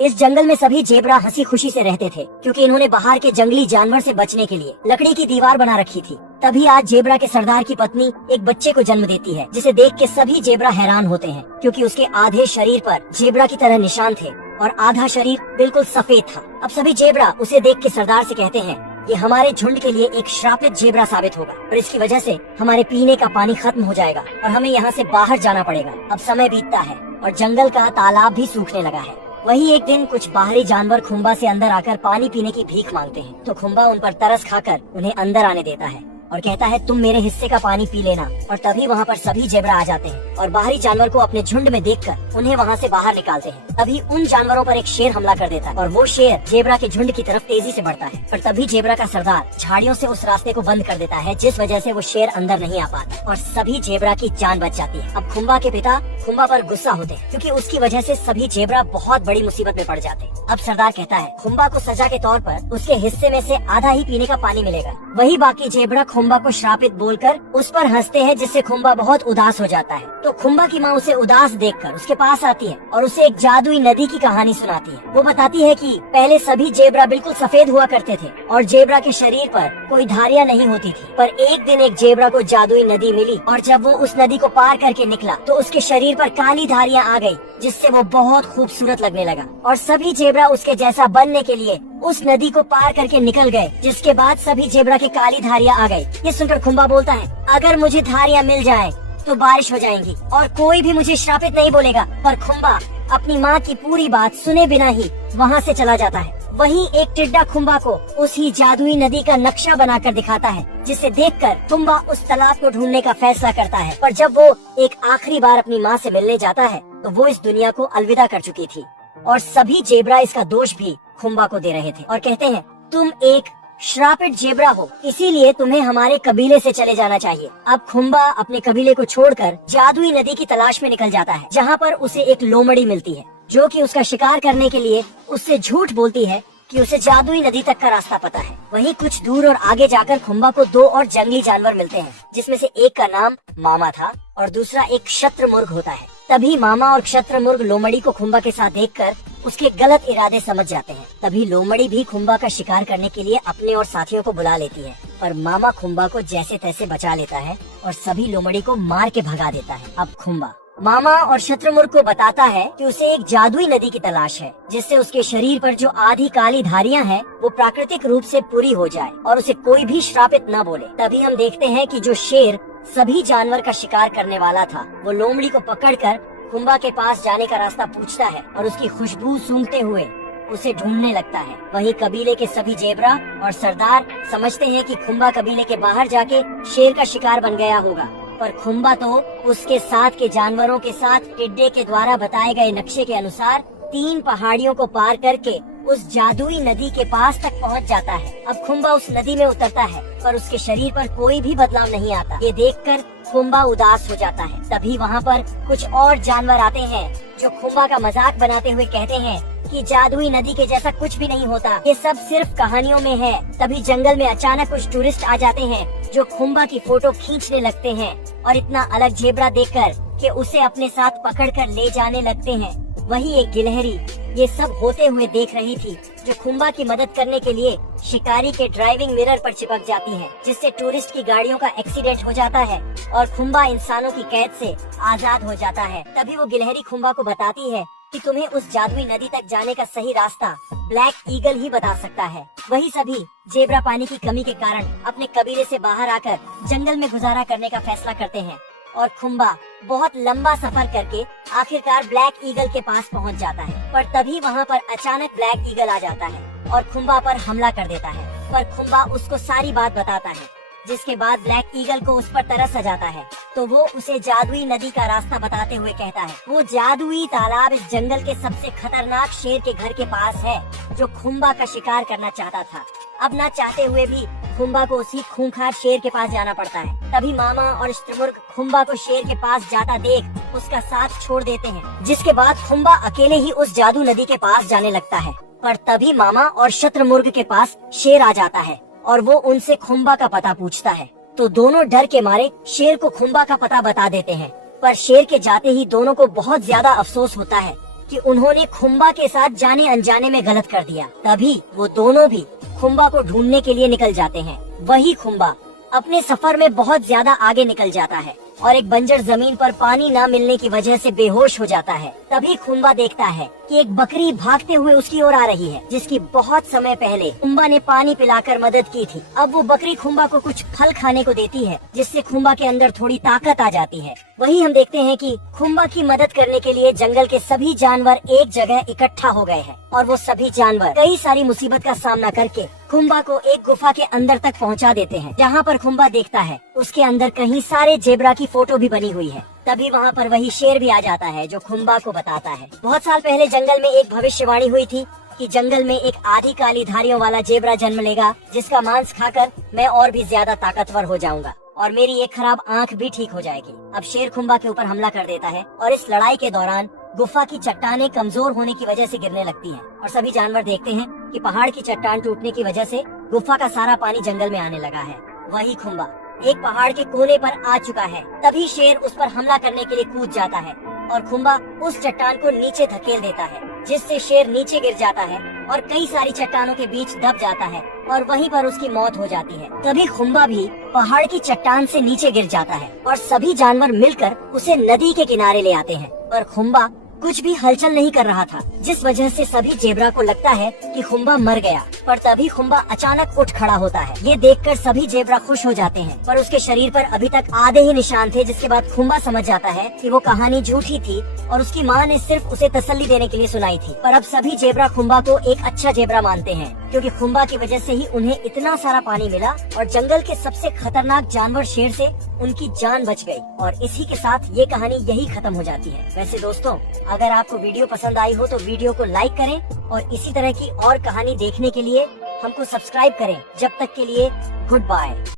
इस जंगल में सभी जेबरा हंसी खुशी से रहते थे क्योंकि इन्होंने बाहर के जंगली जानवर से बचने के लिए लकड़ी की दीवार बना रखी थी। तभी आज जेबरा के सरदार की पत्नी एक बच्चे को जन्म देती है, जिसे देख के सभी जेबरा हैरान होते हैं क्योंकि उसके आधे शरीर पर जेबरा की तरह निशान थे और आधा शरीर बिल्कुल सफेद था। अब सभी जेबरा उसे देख के सरदार से कहते हैं, ये हमारे झुंड के लिए एक श्रापित जेबरा साबित होगा और इसकी वजह से हमारे पीने का पानी खत्म हो जाएगा और हमें यहाँ से बाहर जाना पड़ेगा। अब समय बीतता है और जंगल का तालाब भी सूखने लगा है। वही एक दिन कुछ बाहरी जानवर खुम्बा से अंदर आकर पानी पीने की भीख मांगते हैं, तो खुम्बा उन पर तरस खाकर उन्हें अंदर आने देता है और कहता है, तुम मेरे हिस्से का पानी पी लेना। और तभी वहाँ पर सभी जेबरा आ जाते हैं और बाहरी जानवर को अपने झुंड में देखकर उन्हें वहाँ से बाहर निकालते हैं। तभी उन जानवरों पर एक शेर हमला कर देता है और वो शेर जेबरा के झुंड की तरफ तेजी से बढ़ता है। पर तभी जेबरा का सरदार झाड़ियों से उस रास्ते को बंद कर देता है, जिस वजह से वो शेर अंदर नहीं आ पाता और सभी जेबरा की जान बच जाती है। अब खुम्बा के पिता खुम्बा पर गुस्सा होते हैं क्योंकि उसकी वजह से सभी जेबरा बहुत बड़ी मुसीबत में पड़ जाते हैं। अब सरदार कहता है, खुम्बा को सजा के तौर पर उसके हिस्से में से आधा ही पीने का पानी मिलेगा। वही बाकी जेबरा खुम्बा को श्रापित बोलकर उस पर हंसते हैं, जिससे खुम्बा बहुत उदास हो जाता है। तो खुम्बा की माँ उसे उदास देखकर उसके पास आती है और उसे एक जादुई नदी की कहानी सुनाती है। वो बताती है कि पहले सभी जेबरा बिल्कुल सफेद हुआ करते थे और जेबरा के शरीर पर कोई धारियां नहीं होती थी। पर एक दिन एक जेबरा को जादुई नदी मिली और जब वो उस नदी को पार करके निकला तो उसके शरीर पर काली धारियां आ गई, जिससे वो बहुत खूबसूरत लगने लगा और सभी जेबरा उसके जैसा बनने के लिए उस नदी को पार करके निकल गए। जिसके बाद सभी जेबरा की काली धारियां आ गई। ये सुनकर खुम्बा बोलता है, अगर मुझे धारियां मिल जाए तो बारिश हो जाएंगी और कोई भी मुझे श्रापित नहीं बोलेगा। पर खुम्बा अपनी माँ की पूरी बात सुने बिना ही वहाँ से चला जाता है। वहीं एक टिड्डा खुम्बा को उसी जादुई नदी का नक्शा बनाकर दिखाता है, जिसे देखकर खुम्बा उस तालाब को ढूंढने का फैसला करता है। पर जब वो एक आखिरी बार अपनी माँ से मिलने जाता है तो वो इस दुनिया को अलविदा कर चुकी थी और सभी जेबरा इसका दोष भी खुम्बा को दे रहे थे और कहते हैं, तुम एक श्रापित जेबरा हो, इसीलिए तुम्हें हमारे कबीले से चले जाना चाहिए। अब खुम्बा अपने कबीले को छोड़कर जादुई नदी की तलाश में निकल जाता है, जहाँ पर उसे एक लोमड़ी मिलती है जो कि उसका शिकार करने के लिए उससे झूठ बोलती है कि उसे जादुई नदी तक का रास्ता पता है। वहीं कुछ दूर और आगे जाकर खुम्बा को दो और जंगली जानवर मिलते हैं, जिसमें से एक का नाम मामा था और दूसरा एक शत्रमुर्ग होता है। तभी मामा और शत्रमुर्ग लोमड़ी को खुम्बा के साथ देखकर उसके गलत इरादे समझ जाते हैं। तभी लोमड़ी भी खुम्बा का शिकार करने के लिए अपने और साथियों को बुला लेती है, पर मामा खुम्बा को जैसे तैसे बचा लेता है और सभी लोमड़ी को मार के भगा देता है। अब खुम्बा मामा और शत्रमुर्ग को बताता है कि उसे एक जादुई नदी की तलाश है, जिससे उसके शरीर पर जो आधी काली धारियां हैं वो प्राकृतिक रूप से पूरी हो जाए और उसे कोई भी श्रापित न बोले। तभी हम देखते हैं कि जो शेर सभी जानवर का शिकार करने वाला था वो लोमड़ी को पकड़कर खुम्बा के पास जाने का रास्ता पूछता है और उसकी खुशबू सूंघते हुए उसे ढूंढने लगता है। वहीं कबीले के सभी जेबरा और सरदार समझते हैं कि खुम्बा कबीले के बाहर जाके शेर का शिकार बन गया होगा, पर खुम्बा तो उसके साथ के जानवरों के साथ टिड्डे के द्वारा बताए गए नक्शे के अनुसार 3 पहाड़ियों को पार करके उस जादुई नदी के पास तक पहुंच जाता है। अब खुम्बा उस नदी में उतरता है पर उसके शरीर पर कोई भी बदलाव नहीं आता। ये देखकर खुम्बा उदास हो जाता है। तभी वहाँ पर कुछ और जानवर आते हैं जो खुम्बा का मजाक बनाते हुए कहते हैं कि जादुई नदी के जैसा कुछ भी नहीं होता, ये सब सिर्फ कहानियों में है। तभी जंगल में अचानक कुछ टूरिस्ट आ जाते हैं जो खुम्बा की फोटो खींचने लगते हैं और इतना अलग जेबरा देखकर कि उसे अपने साथ पकड़कर ले जाने लगते हैं। वही एक गिलहरी ये सब होते हुए देख रही थी, जो खुम्बा की मदद करने के लिए शिकारी के ड्राइविंग मिरर पर चिपक जाती है, जिससे टूरिस्ट की गाड़ियों का एक्सीडेंट हो जाता है और खुम्बा इंसानों की कैद से आजाद हो जाता है। तभी वो गिलहरी खुम्बा को बताती है कि तुम्हें उस जादुई नदी तक जाने का सही रास्ता ब्लैक ईगल ही बता सकता है। वही सभी जेबरा पानी की कमी के कारण अपने कबीले से बाहर आकर जंगल में गुजारा करने का फैसला करते हैं और खुम्बा बहुत लंबा सफर करके आखिरकार ब्लैक ईगल के पास पहुंच जाता है। पर तभी वहां पर अचानक ब्लैक ईगल आ जाता है और खुम्बा पर हमला कर देता है। पर खुम्बा उसको सारी बात बताता है, जिसके बाद ब्लैक ईगल को उस पर तरस आ जाता है। तो वो उसे जादुई नदी का रास्ता बताते हुए कहता है, वो जादुई तालाब इस जंगल के सबसे खतरनाक शेर के घर के पास है, जो खुम्बा का शिकार करना चाहता था। अब ना चाहते हुए भी खुम्बा को उसी खूंखार शेर के पास जाना पड़ता है। तभी मामा और शत्रमुर्ग खुम्बा को शेर के पास जाता देख उसका साथ छोड़ देते हैं, जिसके बाद खुम्बा अकेले ही उस जादू नदी के पास जाने लगता है। पर तभी मामा और शत्रमुर्ग के पास शेर आ जाता है और वो उनसे खुम्बा का पता पूछता है। तो दोनों डर के मारे शेर को खुम्बा का पता बता देते हैं। पर शेर के जाते ही दोनों को बहुत ज्यादा अफसोस होता है कि उन्होंने खुम्बा के साथ जाने अनजाने में गलत कर दिया। तभी वो दोनों भी खुम्बा को ढूंढने के लिए निकल जाते हैं। वही खुम्बा अपने सफर में बहुत ज्यादा आगे निकल जाता है और एक बंजर जमीन पर पानी न मिलने की वजह से बेहोश हो जाता है। तभी खुम्बा देखता है कि एक बकरी भागते हुए उसकी ओर आ रही है, जिसकी बहुत समय पहले खुम्बा ने पानी पिलाकर मदद की थी। अब वो बकरी खुम्बा को कुछ फल खाने को देती है, जिससे खुम्बा के अंदर थोड़ी ताकत आ जाती है। वही हम देखते हैं कि खुम्बा की मदद करने के लिए जंगल के सभी जानवर एक जगह इकट्ठा हो गए हैं और वो सभी जानवर कई सारी मुसीबत का सामना करके खुम्बा को एक गुफा के अंदर तक पहुंचा देते हैं, जहां पर खुम्बा देखता है उसके अंदर कहीं सारे जेब्रा की फोटो भी बनी हुई है। तभी वहाँ पर वही शेर भी आ जाता है जो खुम्बा को बताता है बहुत साल पहले जंगल में एक भविष्यवाणी हुई थी कि जंगल में एक आधी काली धारियों वाला जेब्रा जन्म लेगा, जिसका मांस खाकर मैं और भी ज्यादा ताकतवर हो जाऊंगा और मेरी एक खराब आंख भी ठीक हो जाएगी। अब शेर खुम्बा के ऊपर हमला कर देता है और इस लड़ाई के दौरान गुफा की चट्टानें कमजोर होने की वजह से गिरने लगती हैं और सभी जानवर देखते हैं कि पहाड़ की चट्टान टूटने की वजह से गुफा का सारा पानी जंगल में आने लगा है। वही खुम्बा एक पहाड़ के कोने पर आ चुका है। तभी शेर उस पर हमला करने के लिए कूद जाता है और खुम्बा उस चट्टान को नीचे धकेल देता है, जिससे शेर नीचे गिर जाता है और कई सारी चट्टानों के बीच दब जाता है और वहीं पर उसकी मौत हो जाती है। तभी खुम्बा भी पहाड़ की चट्टान से नीचे गिर जाता है और सभी जानवर मिलकर उसे नदी के किनारे ले आते हैं, पर खुम्बा कुछ भी हलचल नहीं कर रहा था, जिस वजह से सभी जेब्रा को लगता है कि खुम्बा मर गया। पर तभी खुम्बा अचानक उठ खड़ा होता है। ये देखकर सभी जेब्रा खुश हो जाते हैं, पर उसके शरीर पर अभी तक आधे ही निशान थे, जिसके बाद खुम्बा समझ जाता है कि वो कहानी झूठी थी और उसकी माँ ने सिर्फ उसे तसल्ली देने के लिए सुनाई थी। पर अब सभी जेब्रा खुम्बा को एक अच्छा जेब्रा मानते हैं, क्योंकि खुम्बा की वजह से ही उन्हें इतना सारा पानी मिला और जंगल के सबसे खतरनाक जानवर शेर से उनकी जान बच गई। और इसी के साथ ये कहानी यही खत्म हो जाती है। वैसे दोस्तों, अगर आपको वीडियो पसंद आई हो तो वीडियो को लाइक करें और इसी तरह की और कहानी देखने के लिए हमको सब्सक्राइब करें। जब तक के लिए गुड बाय।